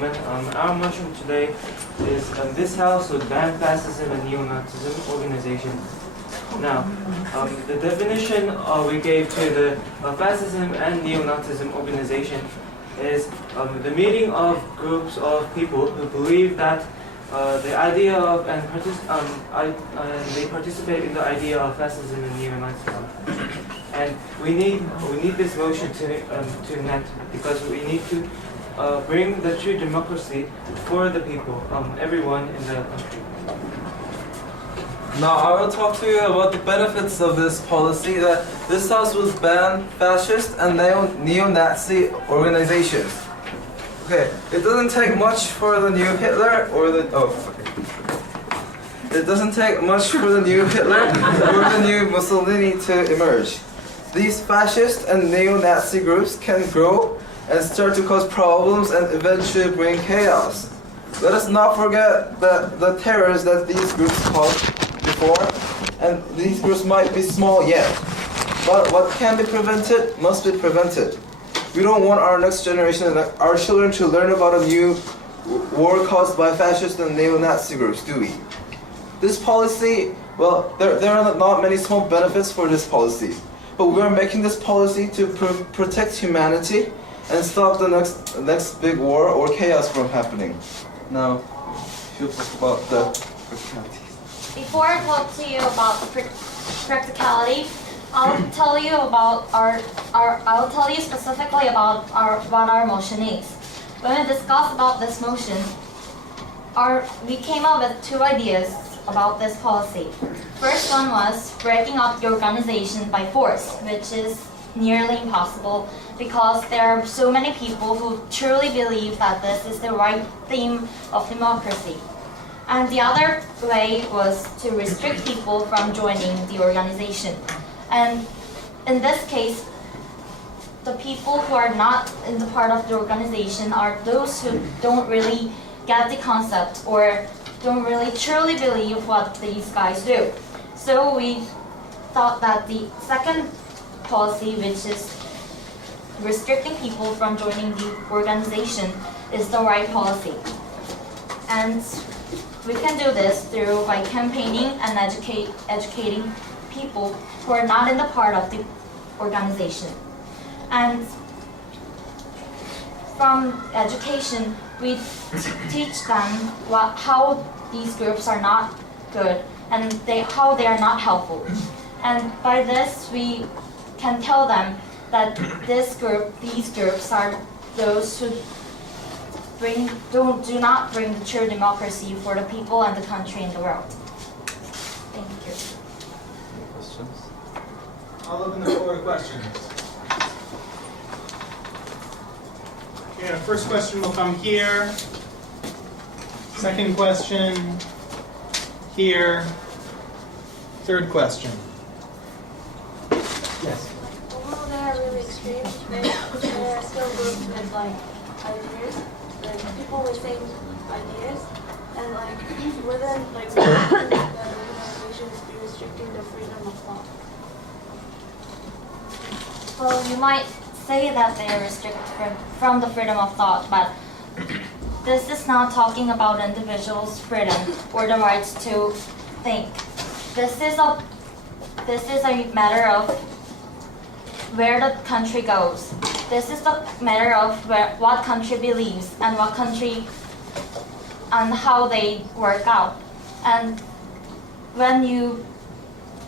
gentlemen, our motion today is this House would ban fascism and neo-Nazism organization. Now, the definition we gave to the fascism and neo-Nazism organization is the meeting of groups of people who believe that the idea of they participate in the idea of fascism and neo-Nazism. And we need this motion to enact because we need to bring the true democracy for the people, everyone in the country. Now I will talk to you about the benefits of this policy, that this House will ban fascist and neo-Nazi organizations. Okay, it doesn't take much for the new Hitler or the It doesn't take much for the new Hitler or the new Mussolini to emerge. These fascist and neo-Nazi groups can grow and start to cause problems and eventually bring chaos. Let us not forget the terrors that these groups caused before, and these groups might be small yet. But what can be prevented must be prevented. We don't want our next generation, our children, to learn about a new war caused by fascist and neo-Nazi groups, do we? This policy, well, there are not many small benefits for this policy. But we are making this policy to protect humanity and stop the next big war or chaos from happening. Now, you'll talk about the practicalities. Before I talk to you about the practicality, I'll tell you about I'll tell you specifically about what our motion is. When we discussed about this motion, we came up with two ideas about this policy. First one was breaking up the organization by force, which is nearly impossible because there are so many people who truly believe that this is the right theme of democracy. And the other way was to restrict people from joining the organization. And in this case, the people who are not in the part of the organization are those who don't really get the concept or don't really truly believe what these guys do. So we thought that the second policy, which is restricting people from joining the organization, is the right policy. And we can do this by campaigning and educating people who are not in the part of the organization. And from education, we teach them how these groups are not good and how they are not helpful. And by this, we can tell them that these groups are those who do not bring the true democracy for the people and the country and the world. Thank you. Any questions? I'll open the floor to questions. Okay, our first question will come here. Second question here. Third question. Yes. Although they are really extreme, there are still groups with ideas, people with same ideas, and within the organizations be restricting the freedom of thought. Well, you might say that they are restricted from the freedom of thought, but this is not talking about individuals' freedom or the rights to think. This is a matter of where the country goes. This is the matter of what country believes and what country and how they work out. And when you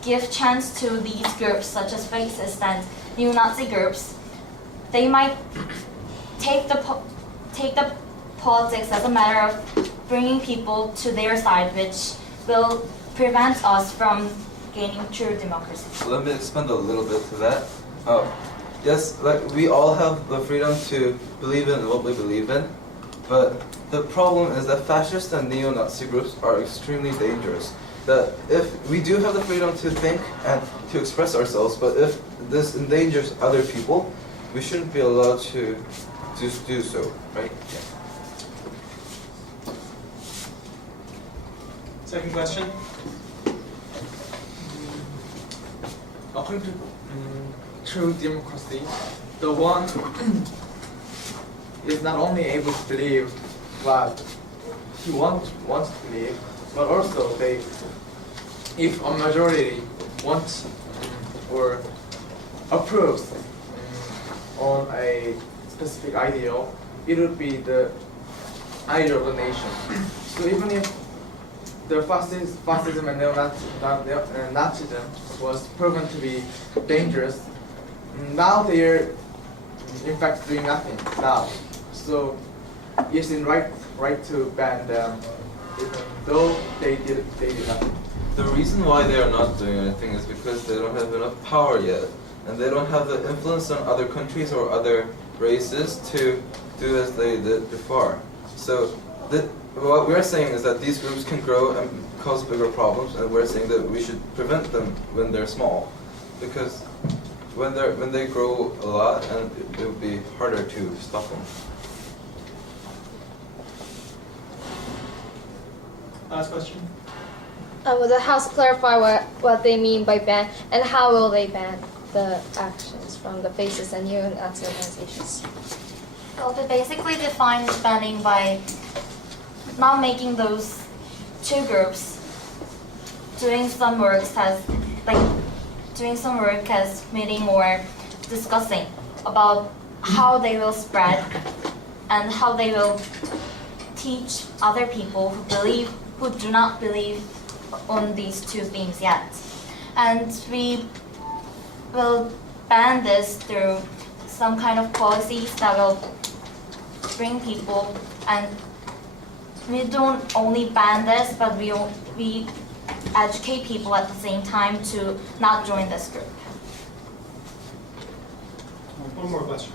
give chance to these groups, such as fascist and neo-Nazi groups, they might take the politics as a matter of bringing people to their side, which will prevent us from gaining true democracy. Let me expand a little bit to that. Yes, we all have the freedom to believe in what we believe in, but the problem is that fascist and neo-Nazi groups are extremely dangerous. That if we do have the freedom to think and to express ourselves, but if this endangers other people, we shouldn't be allowed to do so, right? Yeah. Second question. According to true democracy, the one is not only able to believe what he wants to believe, but also if a majority wants or approves on a specific ideal, it would be the ideal of the nation. So even if the fascism and Nazism was proven to be dangerous, now they are in fact doing nothing now. So it's in right to ban them, even though they did nothing. The reason why they are not doing anything is because they don't have enough power yet, and they don't have the influence on other countries or other races to do as they did before. So what we're saying is that these groups can grow and cause bigger problems, and we're saying that we should prevent them when they're small, because when they grow a lot, and it will be harder to stop them. Last question. Will the House clarify what they mean by ban, and how will they ban the actions from the fascist and neo-Nazi organizations? So they basically define banning by not making those two groups doing some work as meeting or discussing about how they will spread and how they will teach other people who do not believe on these two themes yet. And we will ban this through some kind of policies that will bring people, and we don't only ban this, but we educate people at the same time to not join this group. One more question.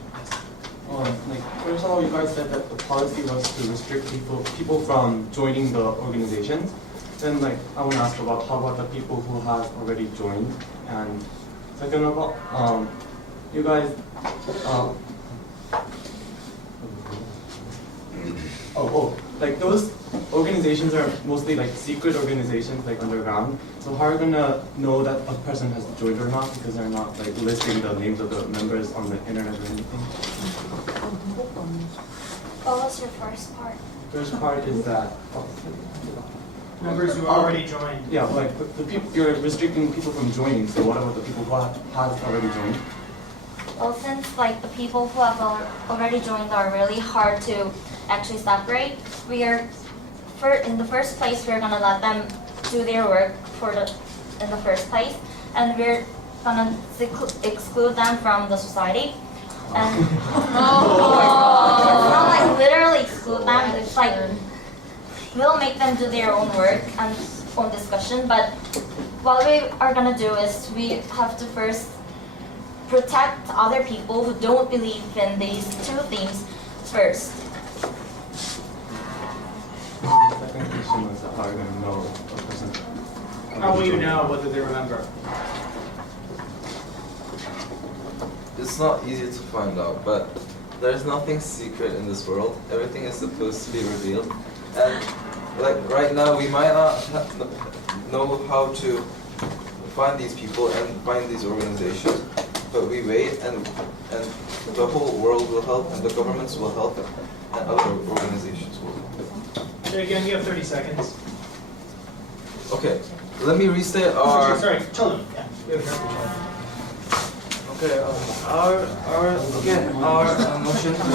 First of all, you guys said that the policy was to restrict people from joining the organizations. Then, I want to ask about how about the people who have already joined, and second of all, you guys. Those organizations are mostly secret organizations, underground. So how are you gonna know that a person has joined or not, because they're not listing the names of the members on the internet or anything? What was your first part? First part is that Members who already joined. yeah, the people you're restricting people from joining. So what about the people who have already joined? Well, since the people who have already joined are really hard to actually separate, in the first place we're gonna let them do their work in the first place, and we're gonna exclude them from the society. And it's not literally exclude them. It's we'll make them do their own work and own discussion. But what we are gonna do is we have to first protect other people who don't believe in these two themes first. Second question was how are you gonna know a person? How will you know whether they remember? It's not easy to find out, but there's nothing secret in this world. Everything is supposed to be revealed. And right now, we might not know how to find these people and find these organizations, but we wait, and the whole world will help, and the governments will help, and other organizations will help. Say again, you have 30 seconds. Okay, let me restate our... Sorry, children. Yeah, we have time for children. Okay, our motion was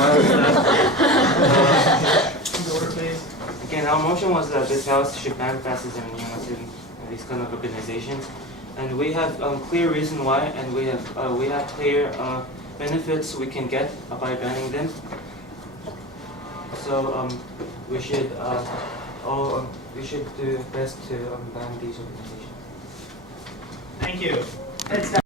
again, our motion was that this house should ban fascism and neo-Nazism and these kind of organizations, and we have clear reason why, and we have clear benefits we can get by banning them. So we should do best to ban these organizations. Thank you. Heads down.